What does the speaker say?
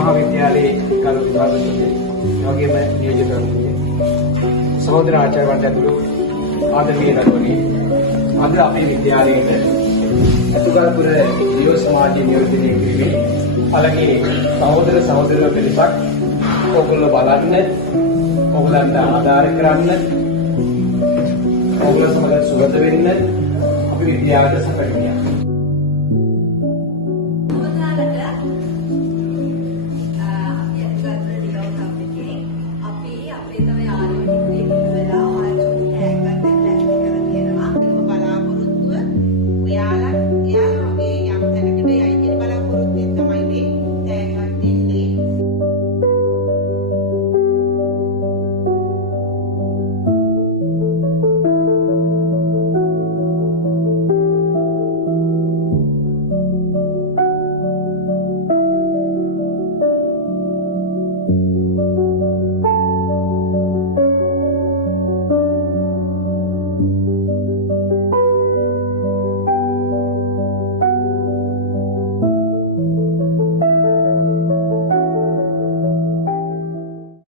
මහාවිද්‍යාලයේ කරු විභාගයේ යෝග්‍යම නියෝජිතවරුන්ගේ සහෝදර ආචාර්ය වර්ගයතුළු ආදරණීය දරුවනි අද අපේ විද්‍යාලයේ අතුගල්පුර දියෝ සමාජයේ නියෝජනය කිරීමේ අලගේ සහෝදර සහෝදරියෝ පිරිසක් ඔයගොල්ලෝ බලන්න ඔයගලන්ට ආධාර කරන්න ඔයගොල්ලෝ සමග සුබද වෙන්න අපි විද්‍යාලයට සැකසෙනවා